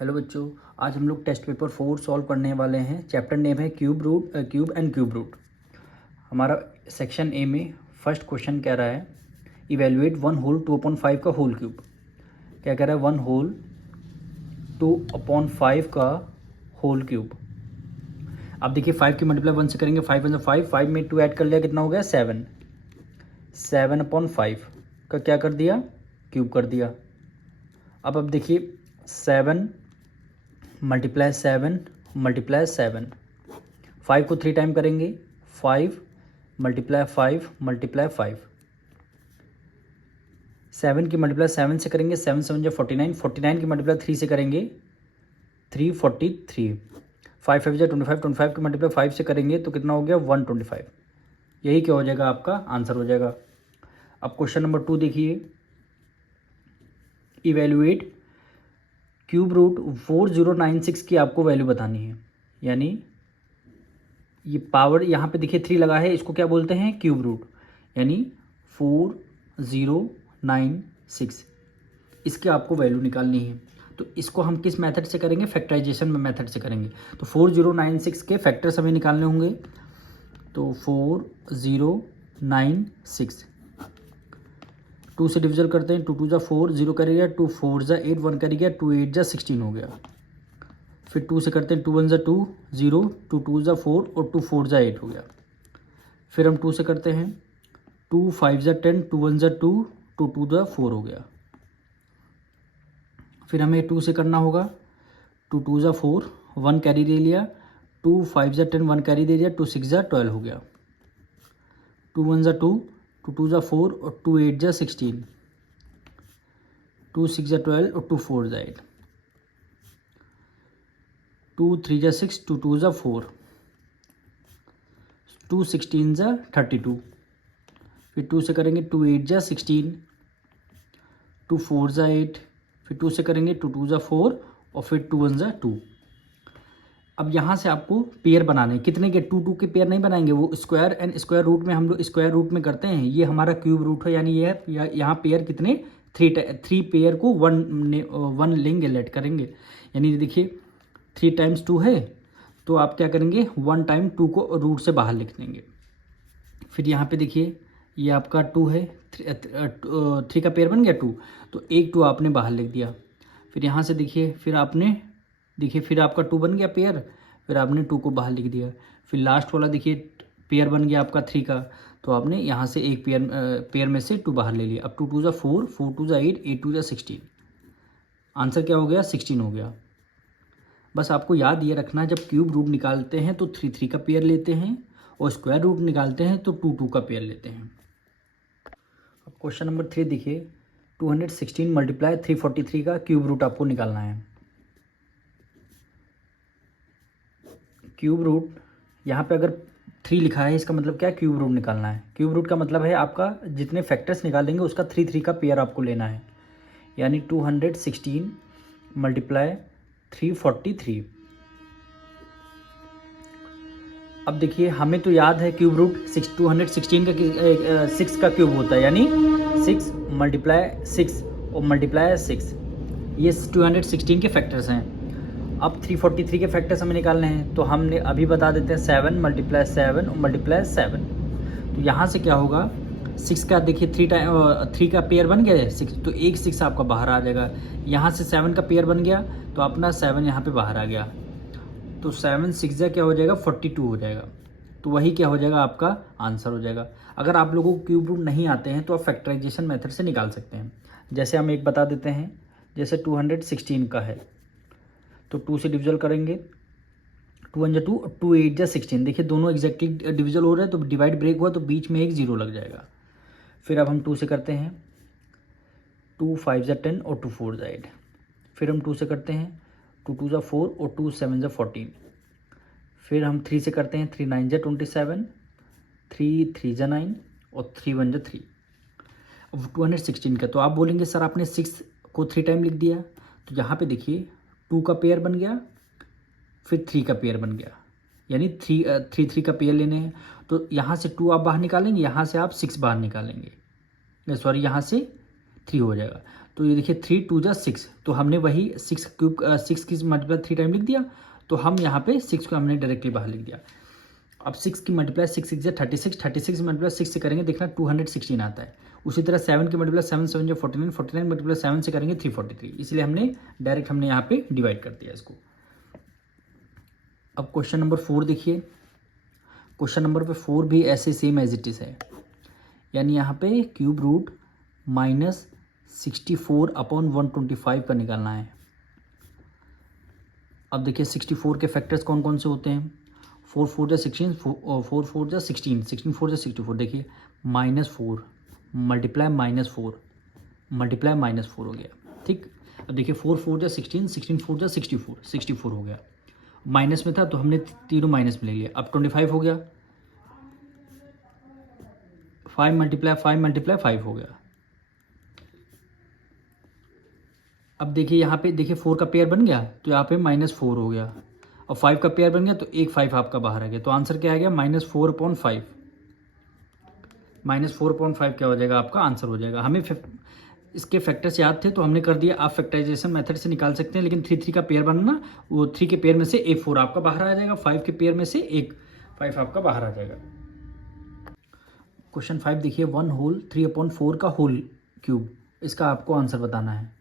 Hello बच्चों, आज हम लोग टेस्ट पेपर 4 सॉल्व करने वाले हैं। चैप्टर नेम है क्यूब एंड क्यूब रूट। हमारा सेक्शन ए में फर्स्ट क्वेश्चन कह रहा है इवेलुएट 1 होल 2/5 का होल क्यूब। क्या कह रहा है? 1 होल 2/5 का होल क्यूब। अब देखिए 5 की मल्टीप्लाई 1 से करेंगे, 5 1 5, 5 में 2 ऐड कर लिया, कितना हो गया? 7। 7/5 का क्या कर दिया? क्यूब कर दिया। अब देखिए 7 मल्टीप्लाई 7 मल्टीप्लाई 7, 5 को 3 टाइम करेंगे, 5 मल्टीप्लाई 5 मल्टीप्लाई 5, 7 की मल्टीप्लाई 7 से करेंगे, 7 7 जो 49, 49 की मल्टीप्लाई 3 से करेंगे 343, 5 5 जो 25, 25 की मल्टीप्लाई 5 से करेंगे तो कितना हो गया? 125। यही क्या हो जाएगा? आपका आंसर हो जाएगा। अब क्वेश्चन नंबर 2 देखिए, इवेल्युएट क्यूब रूट 4096 की आपको वैल्यू बतानी है। यानी ये पावर यहाँ पे देखिए 3 लगा है, इसको क्या बोलते हैं? Cube root. यानी 4096 इसकी आपको वैल्यू निकालनी है। तो इसको हम किस मेथड से करेंगे? फैक्टराइजेशन में मेथड से करेंगे। तो 4096 के फैक्टर्स हमें निकालने होंगे। तो 4096 2 से डिविजन करते हैं, 2 2 जा 4, 0 करेगा, 2 4 जा 8, 1 करेगा, 2 8 जा 16 हो गया। फिर 2 से करते हैं, 2 1 जा 2, 0, 2 2 जा 4 और 2 4 जा 8 हो गया। फिर हम 2 से करते हैं, 2 5 जा 10, 2 1 जा 2, 2 2 जा 4 हो गया। फिर हमें 2 से करना होगा, 2 2 जा 4, 1 कैरी ले लिया, 2 5 जा 10, 1 कैरी दे दिया, 2 6 जा 12 हो गया। 2 1 जा 2, 2 2 जा 4 और 2 8 जा 16, 2 6 जा 12 और 2 4 जा 8, 2 3 जा 6, 2 2 जा 4, 2 16 जा 32। फिर 2 से करेंगे, 2 8 जा 16, 2 4 जा 8, फिर 2 से करेंगे, 2 2 जा 4 और फिर 2 1 जा 2। अब यहाँ से आपको पेयर बनाने, कितने के? 2 2 के पेयर नहीं बनाएंगे, वो स्क्वायर एंड स्क्वायर रूट में हम लोग स्क्वायर रूट में करते हैं। ये हमारा क्यूब रूट है, यानी ये यहाँ पेयर कितने? 3 पेयर को 1 लेंगे, लेट करेंगे। यानी देखिए 3 टाइम्स 2 है, तो आप क्या करेंगे? 1 टाइम 2 को रूट से बाहर लिख देंगे। फिर यहाँ पे देखिए ये आपका 2 है, 3 का पेयर बन गया 2, तो एक 2 आपने बाहर लिख दिया। फिर यहाँ से देखिए, फिर आपका 2 बन गया पेयर, फिर आपने 2 को बाहर लिख दिया। फिर लास्ट वाला देखिए पेयर बन गया आपका 3 का, तो आपने यहाँ से एक पेयर में से 2 बाहर ले लिया। अब 2 2 जा 4, 4 2 जा 8, 8 2 जा 16। आंसर क्या हो गया? 16 हो गया। बस आपको याद ये रखना, जब क्यूब रूट निकालते हैं तो 3 3 का पेयर लेते हैं और स्क्वायर रूट निकालते हैं तो 2 2 का पेयर लेते हैं। अब क्वेश्चन नंबर 3 देखिए, 216 मल्टीप्लाई 343 का क्यूब रूट आपको निकालना है। क्यूब रूट यहाँ पे अगर 3 लिखा है, इसका मतलब क्या है? क्यूब रूट निकालना है। क्यूब रूट का मतलब है आपका जितने फैक्टर्स निकालेंगे उसका 3 3 का पेयर आपको लेना है। यानी 216 मल्टीप्लाई 343। अब देखिए हमें तो याद है क्यूब रूट 216 का 6 का क्यूब होता है, यानी 6 मल्टीप्लाई 6 और मल्टीप्लाई 6, ये 216 के फैक्टर्स हैं। अब 343 के फैक्टर्स हमें निकालने हैं, तो हमने अभी बता देते हैं 7 मल्टीप्लाई 7 और मल्टीप्लाई 7। तो यहाँ से क्या होगा? 6 का देखिए 3 का पेयर बन गया है 6, तो एक 6 आपका बाहर आ जाएगा। यहाँ से 7 का पेयर बन गया, तो अपना 7 यहाँ पे बाहर आ गया, तो 7 6 जा क्या हो जाएगा? 42 हो जाएगा। तो वही क्या हो जाएगा? आपका आंसर हो जाएगा। अगर आप लोगों को क्यूब रूट नहीं आते हैं तो आप फैक्टराइजेशन मेथड से निकाल सकते हैं। जैसे हम एक बता देते हैं, जैसे 216 का है तो 2 से डिविजल करेंगे, 2 1 जा 2 और 2 8 जा 16। देखिए दोनों एग्जैक्टली डिविजल हो रहा है, तो डिवाइड ब्रेक हुआ तो बीच में एक 0 लग जाएगा। फिर अब हम 2 से करते हैं, 2 5 जा 10 और 2 4 जा 8। फिर हम 2 से करते हैं, 2 2 जा 4 और 2 7 जा 14। फिर हम 3 से करते हैं, 3 9 जा 27, 3 3 जा 9 और 3 1 जा 3। अब 216 का, तो आप बोलेंगे सर आपने 6 को 3 टाइम लिख दिया, तो यहाँ पे देखिए 2 का पेयर बन गया, फिर 3 का पेयर बन गया, यानी 3 का पेयर लेने हैं। तो यहाँ से 2 आप बाहर निकालेंगे, यहाँ से आप 6 बाहर निकालेंगे, सॉरी यहाँ से 3 हो जाएगा। तो ये देखिए 3 2 जा 6, तो हमने वही 6 क्यूब 6 की मल्टीप्लाई 3 टाइम लिख दिया, तो हम यहाँ पे 6 को हमने डायरेक्टली बाहर लिख दिया। अब 6 की मल्टीप्लाई 6 6 जा 36, 36 मल्टीप्लाई 6 से करेंगे देखना 216 आता है। उसी तरह 7 की मल्टीप्लाई 7 7 जा 49, 49 मल्टीप्लाई 7 से करेंगे 343, इसलिए हमने डायरेक्ट हमने यहाँ पे डिवाइड कर दिया इसको। अब क्वेश्चन नंबर 4 देखिए, क्वेश्चन नंबर पे 4 भी ऐसे सेम एज इट इज़ है, यानी यहाँ पे क्यूब रूट -64/125 का निकालना है। अब देखिए 64 के फैक्टर्स कौन कौन से होते हैं, 4 4 जा 16, 4 4 जा 16, 16 4 जा 64, देखिए -4 मल्टीप्लाई -4 मल्टीप्लाई -4 हो गया, ठीक। अब देखिए 4 4 जा 16, 16 4 जा 64, 64 हो गया, माइनस में था तो हमने तीनों माइनस में ले लिया। अब 25 हो गया, 5 मल्टीप्लाई 5 हो गया। अब देखिए यहाँ पे देखिए 4 का पेयर बन गया तो यहाँ पे -4 हो गया, और 5 का पेयर बन गया तो एक 5 आपका बाहर आ गया, तो आंसर क्या आ गया -4/5। -4/5 क्या हो जाएगा आपका आंसर हो जाएगा। हमें इसके फैक्टर्स याद थे तो हमने कर दिया। आप फैक्टराइजेशन मेथड से निकाल सकते हैं, लेकिन 3 3 का पेयर बनना, वो 3 के पेयर में से एक 4 आपका बाहर आ जाएगा, 5 के पेयर में से एक 5 आपका बाहर आ जाएगा। क्वेश्चन 5 देखिए, 1 होल 3/4 का होल क्यूब, इसका आपको आंसर बताना है।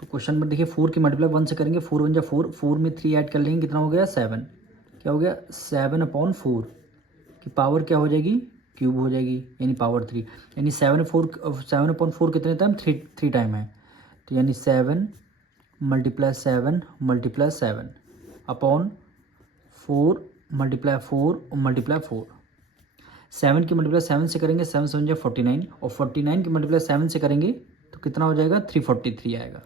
तो क्वेश्चन में देखिए 4 की मल्टीप्लाई 1 से करेंगे, 4 1 जा 4, 4 में 3 ऐड कर लेंगे, कितना हो गया 7, क्या हो गया 7/4 की पावर क्या हो जाएगी क्यूब हो जाएगी, यानी पावर 3, यानी 7/4 कितने टाइम 3 टाइम है, तो यानी 7 × 7 × 7 अपॉन 4 × 4 × 4। 7 की मल्टीप्लाई 7 से करेंगे, 7 7 जा 49, और 49 की मल्टीप्लाई 7 से करेंगे तो कितना हो जाएगा 343 आएगा।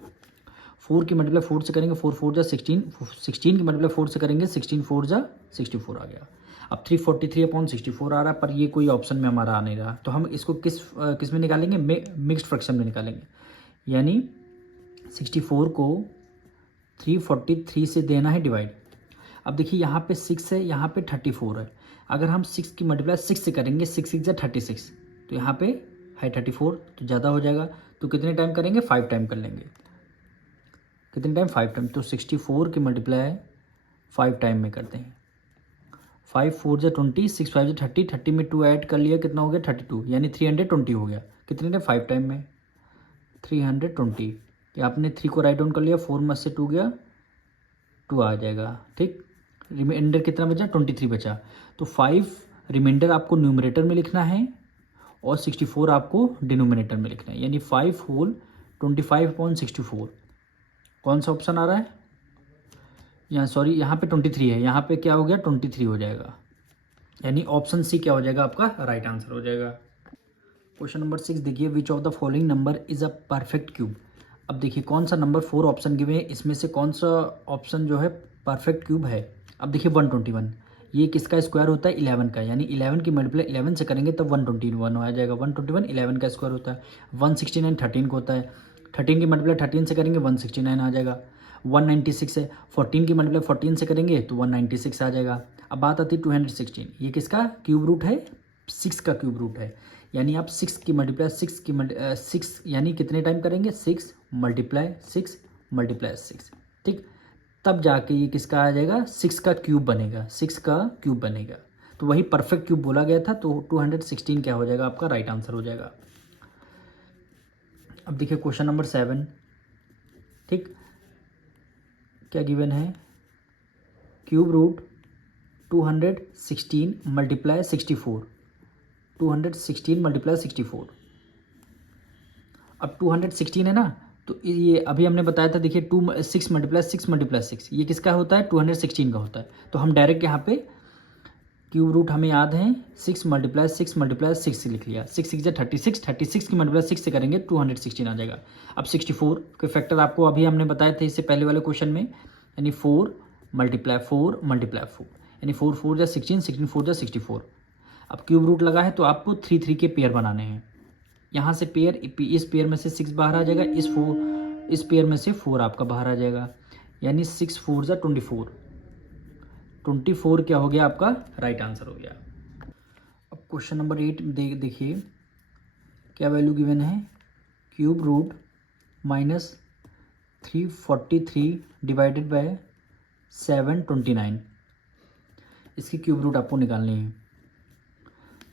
4 की मल्टीप्लाई 4 से करेंगे, 4 4 जा 16, 16 की मल्टीप्लाई 4 से करेंगे, 16 4 जा 64 आ गया। अब 343/64 आ रहा है, पर ये कोई ऑप्शन में हमारा आ नहीं रहा, तो हम इसको किस में निकालेंगे, मिक्स्ड फ्रैक्शन में निकालेंगे, यानी 64 को 343 से देना है डिवाइड। अब देखिए यहाँ पे 6 है, यहाँ पे 34 है, अगर हम 6 की मल्टीप्लाई 6 से करेंगे, 6 6 जा 36, तो यहाँ पे है 34, तो ज़्यादा हो जाएगा, तो कितने टाइम करेंगे 5 टाइम कर लेंगे, कितने टाइम 5 टाइम, तो 64 की मल्टीप्लाई 5 टाइम में करते हैं। 5 4 जा 20, 6 5 जा 30, 30 में 2 ऐड कर लिया, कितना हो गया 32, यानी 320 हो गया, कितने टाइम 5 टाइम में 320, या आपने 3 को राइट डाउन कर लिया, 4 में से 2 गया 2 आ जाएगा, ठीक। रिमाइंडर कितना बचा 23 बचा, तो 5 रिमाइंडर आपको न्यूमरेटर में लिखना है और 64 आपको डिनोमिनेटर में लिखना है, यानी 5 होल 25/64। कौन सा ऑप्शन आ रहा है यहाँ, सॉरी यहाँ पे 23 है, यहाँ पे क्या हो गया 23 हो जाएगा, यानी ऑप्शन सी क्या हो जाएगा आपका राइट आंसर हो जाएगा। क्वेश्चन नंबर 6 देखिए, which of the following number is a perfect cube. अब देखिए कौन सा नंबर 4 ऑप्शन गिवे हैं, इसमें से कौन सा ऑप्शन जो है परफेक्ट क्यूब है। अब देखिए 121, ये किसका स्क्वायर होता है 11 का, यानी 11 की मल्टीप्लाई 11 से करेंगे तब 121 आ जाएगा, 121 11 का स्क्वायर होता है। 169 13 का होता है, 13 की मल्टीप्लाई 13 से करेंगे 169 आ जाएगा। 196 है, 14 की मल्टीप्लाई 14 से करेंगे तो 196 आ जाएगा। अब बात आती है 216, ये किसका क्यूब रूट है 6 का क्यूब रूट है, यानी आप 6 की मल्टीप्लाई 6 यानी कितने टाइम करेंगे 6 × 6, ठीक। तब जाके ये किसका आ जाएगा 6 का क्यूब बनेगा, 6 का क्यूब बनेगा, तो वही परफेक्ट क्यूब बोला गया था, तो 216 क्या हो जाएगा आपका राइट आंसर हो जाएगा। अब देखिए क्वेश्चन नंबर 7, ठीक, क्या गिवन है, क्यूब रूट 216 × 64, 216 × 64। अब 216 है ना, तो ये अभी हमने बताया था, देखिए 6 × 6 ये किसका होता है 216 का होता है, तो हम डायरेक्ट यहाँ पे क्यूब रूट हमें याद है 6 × 6 लिख लिया, 6 6 जा 36, 36 की मल्टीप्लाई 6 से करेंगे 216 आ जाएगा। अब 64 के फैक्टर आपको अभी हमने बताए थे इससे पहले वाले क्वेश्चन में, यानी 4 × 4 यानी 4 4 जा 16, 16 4 जा 64। अब क्यूब रूट लगा है तो आपको 3 3 के पेयर बनाने हैं, यहाँ से पेयर, इस पेयर में से 6 बाहर आ जाएगा, इस पेयर में से 4 आपका बाहर आ जाएगा, यानी 6 4 जा 24, 24 क्या हो गया आपका राइट आंसर हो गया। अब क्वेश्चन नंबर 8 देखिए क्या वैल्यू गिवन है, क्यूब रूट -343 डिवाइडेड बाय 729, इसकी क्यूब रूट आपको निकालनी है।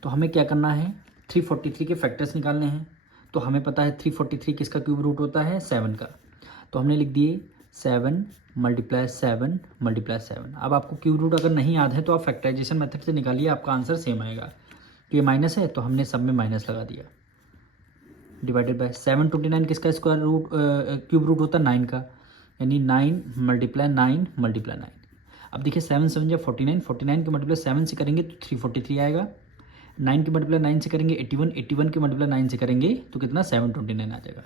तो हमें क्या करना है, 343 के फैक्टर्स निकालने हैं। तो हमें पता है 343 किसका क्यूब रूट होता है, 7 का। तो हमने लिख दिए 7 × 7 × 7। अब आपको क्यूब रूट अगर नहीं याद है तो आप फैक्टराइजेशन मेथड से निकालिए, आपका आंसर सेम आएगा। तो ये माइनस है तो हमने सब में माइनस लगा दिया, डिवाइडेड बाय 729 किसका स्क्वायर रूट क्यूब रूट होता है, 9 का, यानी 9 × 9 × 9। अब देखिए 7 7 या 49, 49 के मल्टीप्लाई 7 से करेंगे तो 343 आएगा। 9 के मल्टीप्लाई 9 से करेंगे 81, 81 के मल्टीप्लाई 9 से करेंगे तो कितना, 729 आ जाएगा।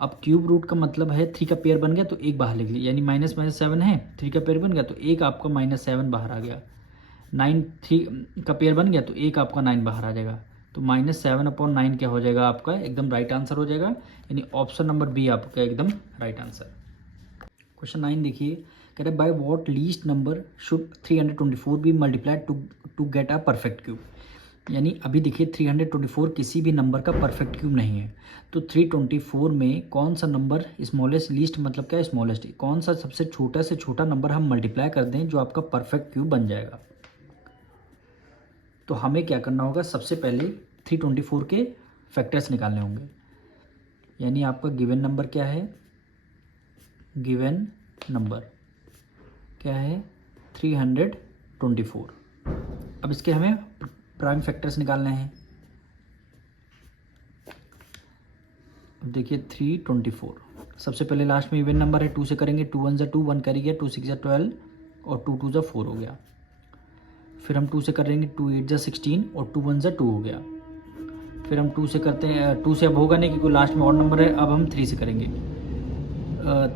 अब क्यूब रूट का मतलब है 3 का पेयर बन गया तो एक बाहर लिख लिया, यानी माइनस माइनस 7 है, 3 का पेयर बन गया तो एक आपका -7 बाहर आ गया। 9 3 का पेयर बन गया तो एक आपका 9 बाहर आ जाएगा। तो -7/9 क्या हो जाएगा आपका, एकदम राइट आंसर हो जाएगा, यानी ऑप्शन नंबर बी आपका एकदम राइट आंसर। क्वेश्चन 9 देखिए, कह रहे by what least number should 324 be multiplied to get a perfect cube. यानी अभी देखिए 324 किसी भी नंबर का परफेक्ट क्यूब नहीं है, तो 324 में कौन सा नंबर स्मॉलेस्ट, लीस्ट मतलब क्या है, स्मॉलेस्ट, कौन सा सबसे छोटा से छोटा नंबर हम मल्टीप्लाई कर दें जो आपका परफेक्ट क्यूब बन जाएगा। तो हमें क्या करना होगा, सबसे पहले 324 के फैक्टर्स निकालने होंगे। यानी आपका गिवन नंबर क्या है, गिवन नंबर क्या है 324। अब इसके हमें प्राइम फैक्टर्स निकालने हैं। अब देखिए 324, सबसे पहले लास्ट में इवन नंबर है, 2 से करेंगे, 2 1 = 2, 1 कैरी गया, 2 6 = 12 और 2 2 = 4 हो गया। फिर हम 2 से करेंगे, 2 8 = 16 और 2 1 = 2 हो गया। फिर हम 2 से करते हैं, 2 से अब होगा नहीं क्योंकि लास्ट में और नंबर है। अब हम 3 से करेंगे,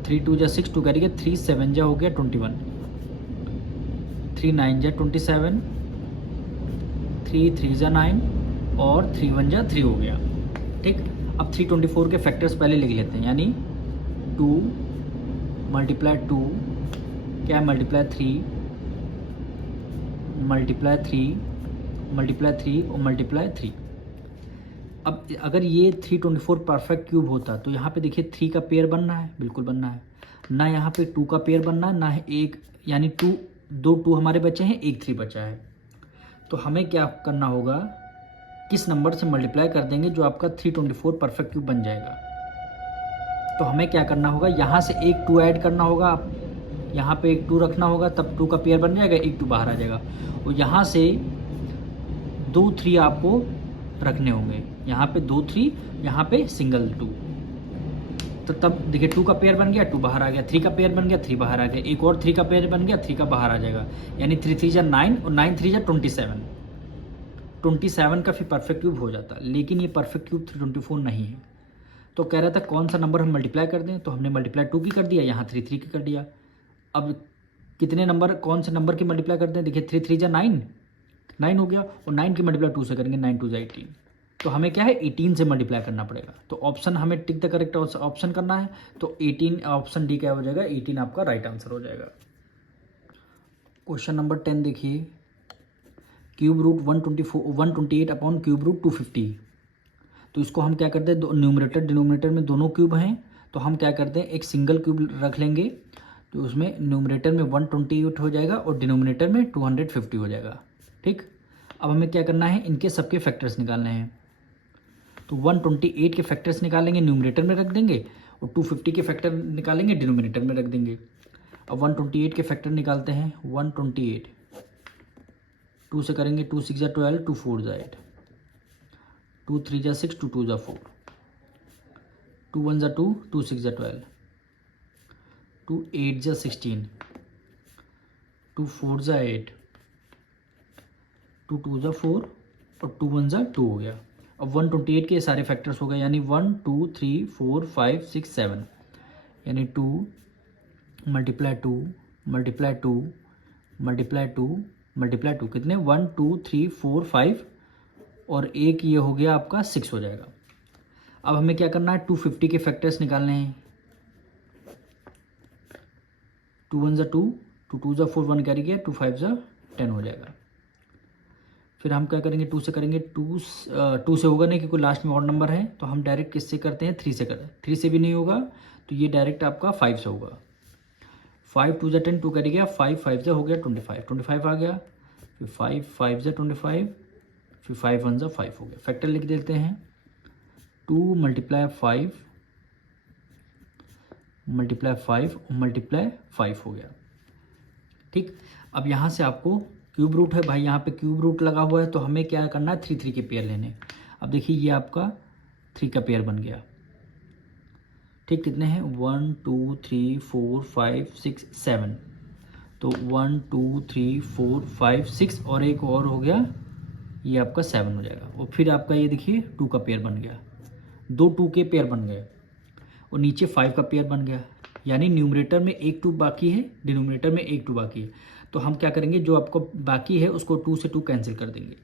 3 2 = 6, 2 कैरी गया, 3 7 हो गया 21, 3 9 = 27, 3 3 = 9 और 3 1 = 3 हो गया। ठीक, अब 324 के फैक्टर्स पहले लिख लेते हैं, यानी 2 × 2 क्या है, मल्टीप्लाई 3 और मल्टीप्लाई 3। अब अगर ये 324 परफेक्ट क्यूब होता तो यहाँ पे देखिए 3 का पेयर बनना है, बिल्कुल बनना है ना, यहाँ पे 2 का पेयर बनना है ना, है एक, यानी 2 2 हमारे बचे हैं, एक 3 बचा है। तो हमें क्या करना होगा, किस नंबर से मल्टीप्लाई कर देंगे जो आपका 324 परफेक्ट क्यूब बन जाएगा। तो हमें क्या करना होगा, यहाँ से एक 2 ऐड करना होगा, आप यहाँ पे एक 2 रखना होगा, तब 2 का पेयर बन जाएगा, एक 2 बाहर आ जाएगा। और यहाँ से 2 3 आपको रखने होंगे, यहाँ पे 2 3, यहाँ पे सिंगल 2। तो तब देखिए 2 का पेयर बन गया, 2 बाहर आ गया, 3 का पेयर बन गया, 3 बाहर आ गया, एक और 3 का पेयर बन गया, 3 का बाहर आ जाएगा, यानी 3 3 = 9 और 9 3 = 27। 27 का फिर परफेक्ट क्यूब हो जाता, लेकिन ये परफेक्ट क्यूब 324 नहीं है। तो कह रहा था कौन सा नंबर हम मल्टीप्लाई कर दें, तो हमने मल्टीप्लाई 2 की कर दिया, यहाँ 3 3 की कर दिया। अब कितने नंबर, कौन से नंबर की मल्टीप्लाई करते हैं, देखिए 3 3 = 9, 9 हो गया, और 9 की मल्टीप्लाई 2 से करेंगे, 9 2 = 18। तो हमें क्या है, 18 से मल्टीप्लाई करना पड़ेगा। तो ऑप्शन हमें टिक द करेक्ट ऑप्शन करना है, तो 18 ऑप्शन डी क्या हो जाएगा, 18 आपका राइट आंसर हो जाएगा। क्वेश्चन नंबर 10 देखिए, cube root 128 upon cube root 250। तो इसको हम क्या करते हैं, न्यूमरेटर डिनोमिनेटर में दोनों क्यूब हैं, तो हम क्या करते हैं, एक सिंगल क्यूब रख लेंगे, तो उसमें न्यूमरेटर में 128 हो जाएगा और डिनोमिनेटर में 250 हो जाएगा। ठीक, अब हमें क्या करना है, इनके सबके फैक्टर्स निकालने हैं। तो 128 के फैक्टर्स निकालेंगे, न्यूमरेटर में रख देंगे, और 250 के फैक्टर निकालेंगे, डिनोमिनेटर में रख देंगे। अब 128 के फैक्टर निकालते हैं, 128 2 से करेंगे, 2 6 = 12, 2 4 = 8, 2 3 = 6, 2 2 = 4, 2 1 = 2, 2 6 = 12, 2 8 = 16, 2 4 = 8, 2 2 = 4 और 2 1 = 2 हो गया। अब 128 के सारे फैक्टर्स हो गए, यानी 1 2 3 4 5 6 7, यानी 2 × 2 × 2 × 2 × 2 कितने, 1 2 3 4 5 और एक ये हो गया आपका 6 हो जाएगा। अब हमें क्या करना है, 250 के फैक्टर्स निकालने हैं। 2 1 = 2, 2 2 = 4, 1 कैरी गया, 2 5 = 10 हो जाएगा। फिर हम क्या करेंगे 2 से करेंगे, 2 से होगा नहीं क्योंकि लास्ट में ऑड नंबर है, तो हम डायरेक्ट किससे करते हैं 3 से करते हैं। 3 से भी नहीं होगा तो ये डायरेक्ट आपका 5 से होगा। 5 2 10, 2 कैरी गया, 5 5 से हो गया 25, 25 आ गया, फिर 5 5 से 25, फिर 5 1 से 5 हो गया। फैक्टर लिख देते हैं 2 मल्टीप्लाई 5 मल्टीप्लाई 5 और मल्टीप्लाई 5 हो गया। ठीक, अब यहाँ से आपको क्यूब रूट है भाई, यहाँ पे क्यूब रूट लगा हुआ है तो हमें क्या करना है 3 3 के पेयर लेने। अब देखिए ये आपका 3 का पेयर बन गया। ठीक, कितने हैं 1 2 3 4 5 6 7, तो 1 2 3 4 5 6 और एक और हो गया, ये आपका 7 हो जाएगा। और फिर आपका ये देखिए 2 का पेयर बन गया, 2 2 के पेयर बन गए और नीचे 5 का पेयर बन गया। यानी न्यूमरेटर में एक 2 बाकी है, डिनोमिनेटर में एक 2 बाकी है। तो हम क्या करेंगे, जो आपको बाकी है उसको 2 से 2 कैंसिल कर देंगे।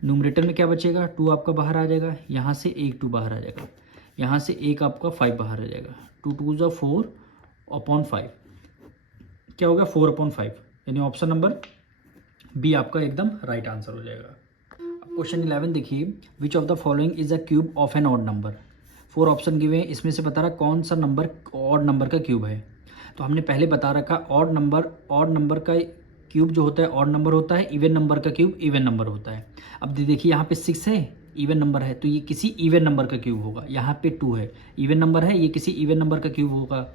न्यूमरेटर में क्या बचेगा, 2 आपका बाहर आ जाएगा, यहाँ से एक 2 बाहर आ जाएगा, यहाँ से एक आपका 5 बाहर आ जाएगा। 2 2 ज़ा 4 अपॉन 5 क्या होगा 4 अपॉन 5, यानी ऑप्शन नंबर बी आपका एकदम राइट आंसर हो जाएगा। क्वेश्चन 11 देखिए, which of the following is a cube of an odd number. 4 option given हैं, इसमें से बता रहा कौन सा नंबर ऑड नंबर का क्यूब है। तो हमने पहले बता रखा ऑड नंबर का क्यूब जो होता है ऑड नंबर होता है, इवन नंबर का क्यूब इवन नंबर होता है। अब देखिए यहाँ पे 6 है, इवन नंबर है तो ये किसी इवन नंबर का क्यूब होगा। यहाँ पे 2 है, इवन नंबर है, ये किसी इवन नंबर का क्यूब होगा।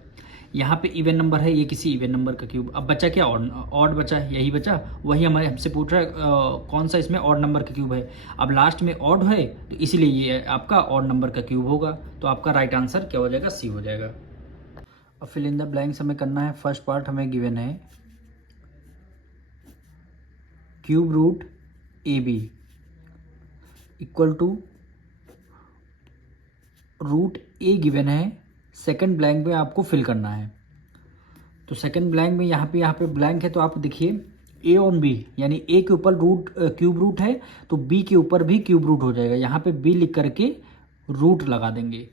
यहाँ पे इवन नंबर है, ये किसी इवन नंबर का क्यूब। अब बचा क्या, ऑड बचा, यही बचा। वही हमारे हमसे पूछ रहा है कौन सा इसमें ऑड नंबर का क्यूब है। अब लास्ट में ऑड है तो इसीलिए ये आपका ऑड नंबर का क्यूब होगा। तो आपका राइट आंसर क्या हो जाएगा, सी हो जाएगा। अब फिल इन द ब्लैंक्स हमें करना है। फर्स्ट पार्ट हमें गिवन है cube root a b equal to root a given है। सेकंड ब्लैंक में आपको फिल करना है। तो सेकंड ब्लैंक में यहाँ पे ब्लैंक है तो आप देखिए ए ऑन बी, यानी ए के ऊपर रूट क्यूब रूट है तो बी के ऊपर भी क्यूब रूट हो जाएगा। यहाँ पे बी लिख करके रूट लगा देंगे।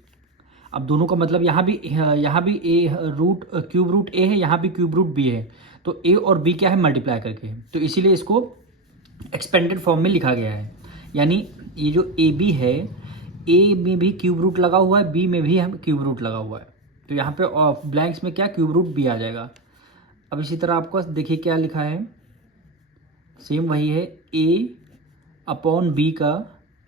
अब दोनों का मतलब यहाँ भी ए रूट क्यूब रूट ए है, यहाँ भी क्यूब रूट बी है, तो ए और बी क्या है मल्टीप्लाई करके, तो इसीलिए इसको एक्सपेंडेड फॉर्म में लिखा गया है। यानी ये जो ए बी है, ए में भी क्यूब रूट लगा हुआ है, बी में भी हम क्यूब रूट लगा हुआ है, तो यहाँ पे ब्लैंक्स में क्या क्यूब रूट बी आ जाएगा। अब इसी तरह आपको देखिए क्या लिखा है, सेम वही है, ए अपॉन बी का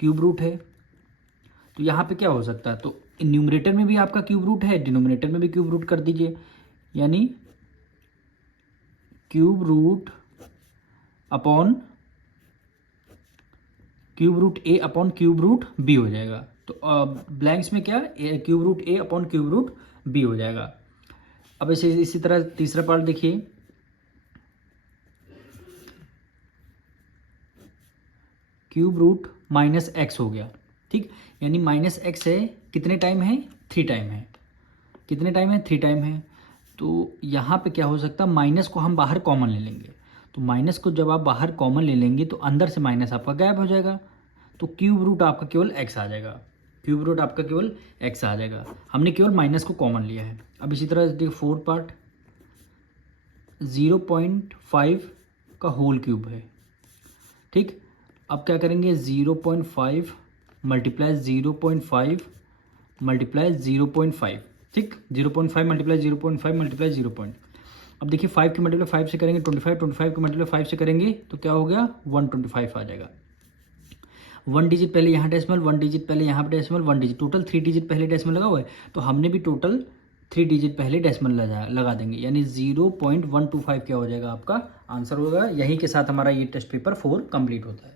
क्यूब रूट है। तो यहाँ पे क्या हो सकता है, तो न्यूमरेटर में भी आपका क्यूब रूट है, डिनोमिनेटर में भी क्यूब रूट कर दीजिए, यानी cube root upon cube root A upon cube root B हो जाएगा। तो ब्लैंक्स में क्या cube root A upon cube root B हो जाएगा। अब इसी तरह तीसरा पार्ट देखिए, क्यूब रूट माइनस एक्स हो गया। ठीक, यानी माइनस एक्स है, कितने टाइम है 3 टाइम है, कितने टाइम है 3 टाइम है। तो यहाँ पे क्या हो सकता है, माइनस को हम बाहर कॉमन ले लेंगे, तो माइनस को जब आप बाहर कॉमन ले लेंगे तो अंदर से माइनस आपका गायब हो जाएगा, तो क्यूब रूट आपका केवल एक्स आ जाएगा, क्यूब रूट आपका केवल एक्स आ जाएगा। हमने केवल माइनस को कॉमन लिया है। अब इसी तरह देखिए फोर्थ पार्ट 0.5 का होल क्यूब है। ठीक, अब क्या करेंगे 0.5 मल्टीप्लाई 0.5 मल्टीप्लाई 0.5। ठीक, 0.5 मल्टीप्लाई 0.5 मल्टीप्लाई 0. अब देखिए 5 के मल्टीप्लाई 5 से करेंगे 25, 25 के मल्टीप्लाई 5 से करेंगे तो क्या हो गया 125 आ जाएगा। 1 डिजिट पहले यहाँ डेसिमल, 1 डिजिट पहले यहाँ पे डेसिमल, 1 डिजिट, टोटल 3 डिजिट पहले डेसिमल लगा हुआ है, तो हमने भी टोटल 3 डिजिट पहले डेसिमल लगा देंगे, यानी 0.125 क्या हो जाएगा आपका आंसर होगा। यहीं के साथ हमारा ये टेस्ट पेपर 4 कंप्लीट होता है।